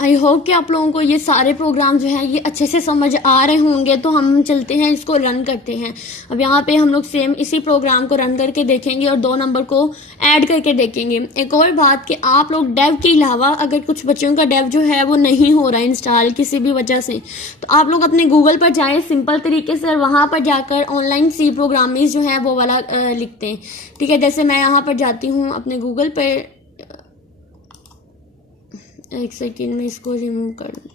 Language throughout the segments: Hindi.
आई होप कि आप लोगों को ये सारे प्रोग्राम जो हैं ये अच्छे से समझ आ रहे होंगे। तो हम चलते हैं, इसको रन करते हैं। अब यहाँ पे हम लोग सेम इसी प्रोग्राम को रन करके देखेंगे और 2 नंबर को ऐड करके देखेंगे। एक और बात कि आप लोग डेव के अलावा अगर कुछ बच्चों का डेव जो है वो नहीं हो रहा है इंस्टॉल किसी भी वजह से, तो आप लोग अपने गूगल पर जाएँ सिंपल तरीके से, और वहाँ पर जाकर ऑनलाइन सी प्रोग्रामिंग जो है वो वाला लिखते हैं। ठीक है, जैसे मैं यहाँ पर जाती हूँ अपने गूगल पर, एक सेकेंड में इसको रिमूव कर दूँ।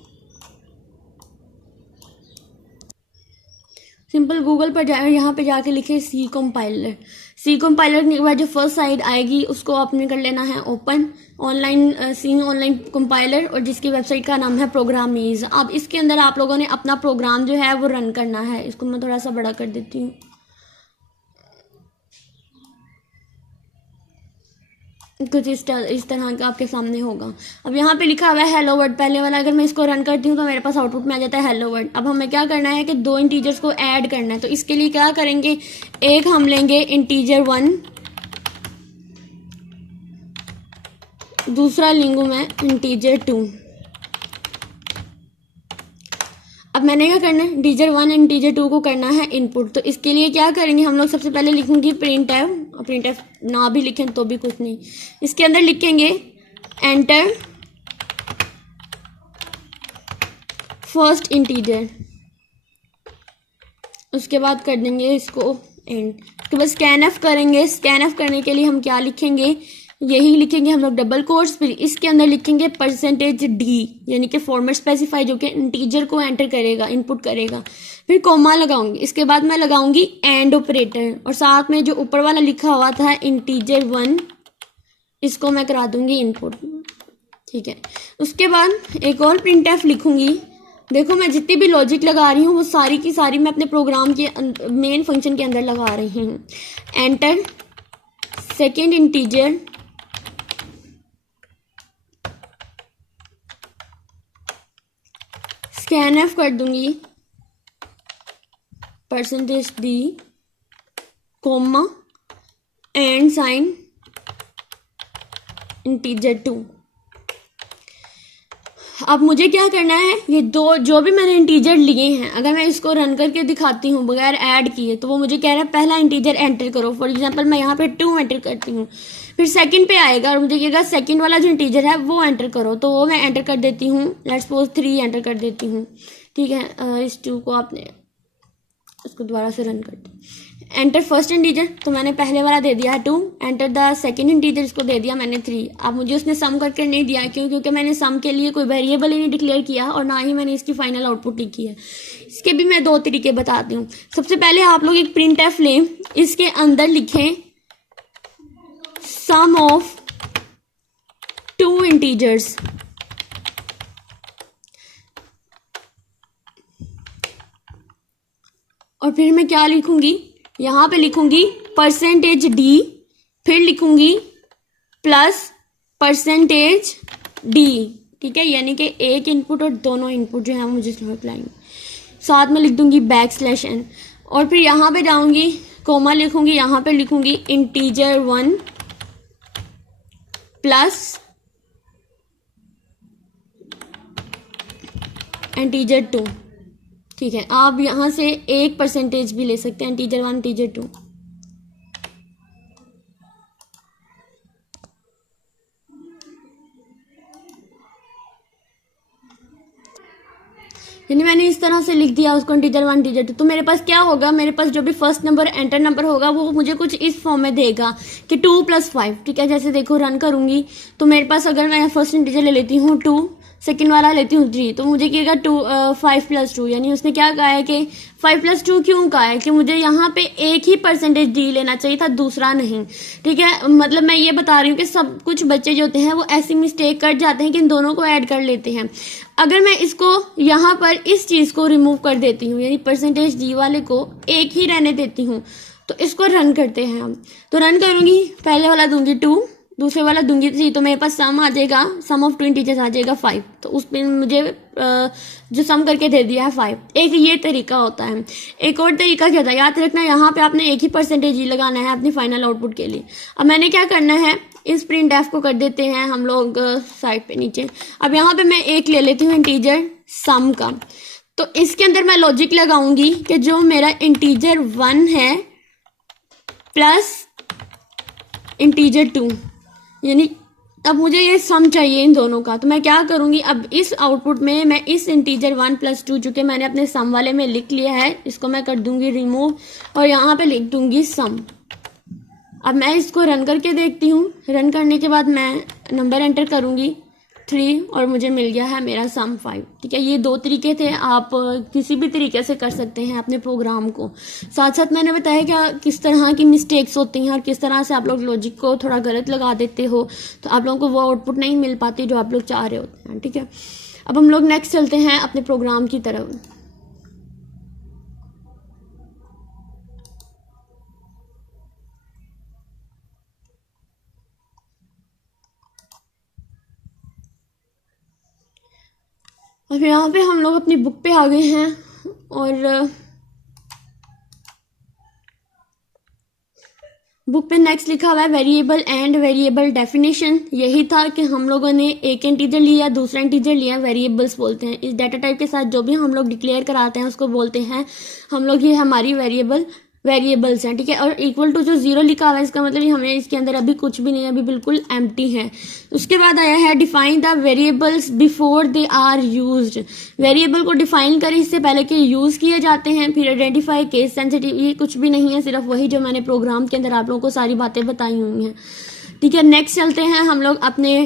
सिंपल गूगल पर जाए, यहाँ पे जाके लिखे सी कंपाइलर। सी कंपाइलर के बाद जो फर्स्ट साइड आएगी उसको आपने कर लेना है open, online see online compiler, और जिसकी वेबसाइट का नाम है प्रोग्रामीज। अब इसके अंदर आप लोगों ने अपना प्रोग्राम जो है वो रन करना है। इसको मैं थोड़ा सा बड़ा कर देती हूँ। कुछ इस तरह का आपके सामने होगा। अब यहाँ पे लिखा हुआ है हेलो वर्ड, पहले वाला। अगर मैं इसको रन करती हूँ तो मेरे पास आउटपुट में आ जाता है हेलो वर्ड। अब हमें क्या करना है कि 2 इंटीजर्स को ऐड करना है। तो इसके लिए क्या करेंगे, एक हम लेंगे इंटीजर 1, दूसरा लूंगी मैं इंटीजर 2। अब मैंने क्या करना है, इंटीजर 1 इंटीजर 2 को करना है इनपुट। तो इसके लिए क्या करेंगे हम लोग, सबसे पहले लिखेंगे प्रिंट एफ ना भी लिखें तो भी कुछ नहीं, इसके अंदर लिखेंगे एंटर फर्स्ट इंटीजर। उसके बाद कर देंगे इसको एंड। उसके बाद स्कैन एफ करेंगे। स्कैन एफ करने के लिए हम क्या लिखेंगे, यही लिखेंगे हम लोग डबल कोट्स, फिर इसके अंदर लिखेंगे %d, यानी कि फॉर्मेट स्पेसिफाई, जो कि इंटीजर को एंटर करेगा, इनपुट करेगा। फिर कोमा लगाऊंगी। इसके बाद मैं लगाऊंगी एंड ऑपरेटर, और साथ में जो ऊपर वाला लिखा हुआ था इंटीजर 1, इसको मैं करा दूंगी इनपुट। ठीक है, उसके बाद एक और प्रिंट एफ लिखूंगी। देखो मैं जितनी भी लॉजिक लगा रही हूँ वो सारी की सारी मैं अपने प्रोग्राम के मेन फंक्शन के अंदर लगा रही हूँ। Enter second integer, scanf कर दूंगी %d, comma and sign integer 2। अब मुझे क्या करना है, ये 2 जो भी मैंने इंटीजर लिए हैं, अगर मैं इसको रन करके दिखाती हूँ बगैर ऐड किए, तो वो मुझे कह रहा है पहला इंटीजर एंटर करो। फॉर एग्जांपल मैं यहाँ पे 2 एंटर करती हूँ, फिर सेकंड पे आएगा और मुझे कहेगा सेकंड वाला जो इंटीजर है वो एंटर करो। तो वो मैं एंटर कर देती हूँ, लेट्स सपोज 3 एंटर कर देती हूँ। ठीक है, इस 2 को आपने इसको दोबारा से रन कर दिया। एंटर फर्स्ट इंटीजर, तो मैंने पहले वाला दे दिया है 2। एंटर द सेकंड इंटीजर, इसको दे दिया मैंने 3। अब मुझे उसने सम करके नहीं दिया, क्यों? क्योंकि मैंने सम के लिए कोई वेरिएबल ही नहीं डिक्लेयर किया और ना ही मैंने इसकी फाइनल आउटपुट लिखी है। इसके भी मैं 2 तरीके बताती हूँ। सबसे पहले आप लोग एक प्रिंट एफ लें, इसके अंदर लिखें सम ऑफ 2 इंटीजर्स। और फिर मैं क्या लिखूंगी, यहाँ पे लिखूंगी %d, फिर लिखूंगी +%d। ठीक है, यानी कि एक इनपुट और दोनों इनपुट जो है मुझे लाएंगे। साथ में लिख दूंगी \n, और फिर यहाँ पे जाऊंगी, कोमा लिखूंगी, यहाँ पे लिखूंगी इंटीजर 1 प्लस इंटीजर 2। ठीक है, आप यहाँ से एक % भी ले सकते हैं, इंटीजर 1 इंटीजर 2। यानी मैंने इस तरह से लिख दिया उसको इंटीजर 1 इंटीजर 2। तो मेरे पास क्या होगा, मेरे पास जो भी फर्स्ट नंबर एंटर नंबर होगा वो मुझे कुछ इस फॉर्म में देगा कि 2 + 5। ठीक है, जैसे देखो रन करूंगी तो मेरे पास अगर मैं फर्स्ट इंटीजर ले लेती हूँ 2, सेकंड वाला लेती हूँ 3, तो मुझे कहेगा 5 + 2। यानी उसने क्या कहा है कि 5 + 2 क्यों कहा है कि मुझे यहाँ पे एक ही %d लेना चाहिए था, दूसरा नहीं। ठीक है, मतलब मैं ये बता रही हूँ कि सब कुछ बच्चे जो होते हैं वो ऐसी मिस्टेक कर जाते हैं कि इन दोनों को ऐड कर लेते हैं। अगर मैं इसको यहाँ पर इस चीज़ को रिमूव कर देती हूँ, यानी %d वाले को एक ही रहने देती हूँ, तो इसको रन करते हैं हम। तो रन करूँगी, पहले वाला दूंगी 2, दूसरे वाला दूंगी 3, तो मेरे पास सम आ जाएगा, सम ऑफ 2 इंटीजर्स आ जाएगा 5। तो उस पर मुझे जो सम करके दे दिया है 5। एक ये तरीका होता है। एक और तरीका क्या था, याद रखना, यहाँ पे आपने एक ही %d लगाना है अपनी फाइनल आउटपुट के लिए। अब मैंने क्या करना है, इस प्रिंट एफ को कर देते हैं हम लोग साइड पे नीचे। अब यहाँ पे मैं एक ले लेती हूँ इंटीजर सम का। तो इसके अंदर मैं लॉजिक लगाऊंगी कि जो मेरा इंटीजर 1 है प्लस इंटीजर 2, यानी अब मुझे ये सम चाहिए इन दोनों का। तो मैं क्या करूंगी, अब इस आउटपुट में मैं इस इंटीजर 1 + 2 जो कि मैंने अपने सम वाले में लिख लिया है, इसको मैं कर दूंगी रिमूव और यहाँ पे लिख दूंगी सम। अब मैं इसको रन करके देखती हूँ। रन करने के बाद मैं नंबर एंटर करूंगी 3 और मुझे मिल गया है मेरा सम 5। ठीक है, ये 2 तरीके थे, आप किसी भी तरीके से कर सकते हैं अपने प्रोग्राम को। साथ साथ मैंने बताया क्या किस तरह की मिस्टेक्स होती हैं और किस तरह से आप लोग लॉजिक को थोड़ा गलत लगा देते हो तो आप लोगों को वो आउटपुट नहीं मिल पाती जो आप लोग चाह रहे होते हैं। ठीक है, अब हम लोग नेक्स्ट चलते हैं अपने प्रोग्राम की तरफ। और यहाँ पे हम लोग अपनी बुक पे आ गए हैं और बुक पे नेक्स्ट लिखा हुआ है वेरिएबल एंड वेरिएबल डेफिनेशन। यही था कि हम लोगों ने एक इंटीजर लिया, दूसरा इंटीजर लिया, वेरिएबल्स बोलते हैं। इस डाटा टाइप के साथ जो भी हम लोग डिक्लेयर कराते हैं उसको बोलते हैं हम लोग, ये हमारी वेरिएबल्स हैं। ठीक है, और इक्वल टू जो 0 लिखा हुआ है इसका मतलब हमें इसके अंदर अभी कुछ भी नहीं है, अभी बिल्कुल एम्प्टी है। उसके बाद आया है define the variables before they are used. Variable को डिफाइन करें इससे पहले कि यूज किए जाते हैं। फिर आइडेंटिफाई केस सेंसिटिव, ये कुछ भी नहीं है, सिर्फ वही जो मैंने प्रोग्राम के अंदर आप लोगों को सारी बातें बताई हुई हैं। ठीक है, नेक्स्ट चलते हैं हम लोग अपने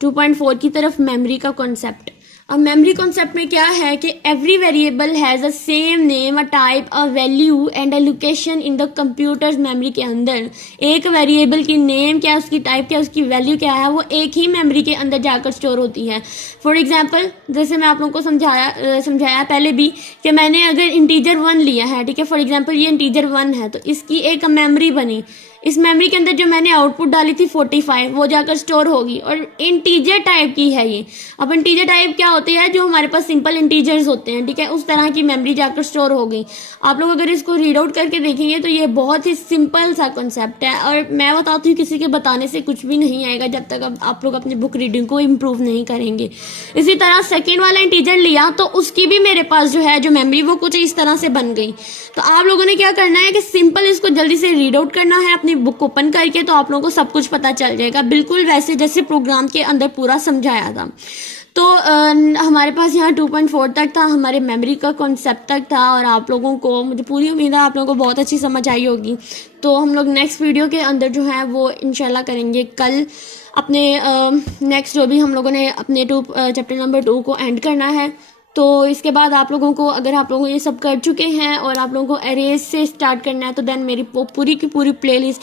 2.4 की तरफ, मेमोरी का कॉन्सेप्ट। अब मेमोरी कॉन्सेप्ट में क्या है कि every variable has a same name, a type, a value and a location in the computers memory के अंदर। एक वेरिएबल की नेम क्या है, उसकी टाइप क्या है, उसकी वैल्यू क्या है, वो एक ही मेमोरी के अंदर जाकर स्टोर होती है। फॉर एग्जाम्पल, जैसे मैं आप लोगों को समझाया पहले भी कि मैंने अगर इंटीजर 1 लिया है, ठीक है, फॉर एग्जाम्पल ये इंटीजर 1 है, तो इसकी एक मेमोरी बनी। इस मेमोरी के अंदर जो मैंने आउटपुट डाली थी 45, वो जाकर स्टोर होगी और इंटीजर टाइप की है ये। अब इंटीजर टाइप क्या होती है, जो हमारे पास सिंपल इंटीजर्स होते हैं। ठीक है, उस तरह की मेमोरी जाकर स्टोर हो गई। आप लोग अगर इसको रीड आउट करके देखेंगे तो ये बहुत ही सिंपल सा कॉन्सेप्ट है और मैं बताती हूँ किसी के बताने से कुछ भी नहीं आएगा जब तक आप लोग अपनी बुक रीडिंग को इम्प्रूव नहीं करेंगे। इसी तरह सेकेंड वाला इंटीजर लिया तो उसकी भी मेरे पास जो है जो मेमोरी वो कुछ इस तरह से बन गई। तो आप लोगों ने क्या करना है कि सिंपल इसको जल्दी से रीड आउट करना है अपनी बुक ओपन करके, तो आप लोगों को सब कुछ पता चल जाएगा, बिल्कुल वैसे जैसे प्रोग्राम के अंदर पूरा समझाया था। तो हमारे पास यहाँ 2.4 तक था, हमारे मेमोरी का कॉन्सेप्ट तक था और आप लोगों को, मुझे पूरी उम्मीद है आप लोगों को बहुत अच्छी समझ आई होगी। तो हम लोग नेक्स्ट वीडियो के अंदर जो है वो इंशाल्लाह करेंगे कल अपने नेक्स्ट जो भी हम लोगों ने अपने चैप्टर नंबर 2 को एंड करना है। तो इसके बाद आप लोगों को, अगर आप लोग ये सब कर चुके हैं और आप लोगों को अरेज से स्टार्ट करना है तो देन मेरी पूरी की पूरी प्लेलिस्ट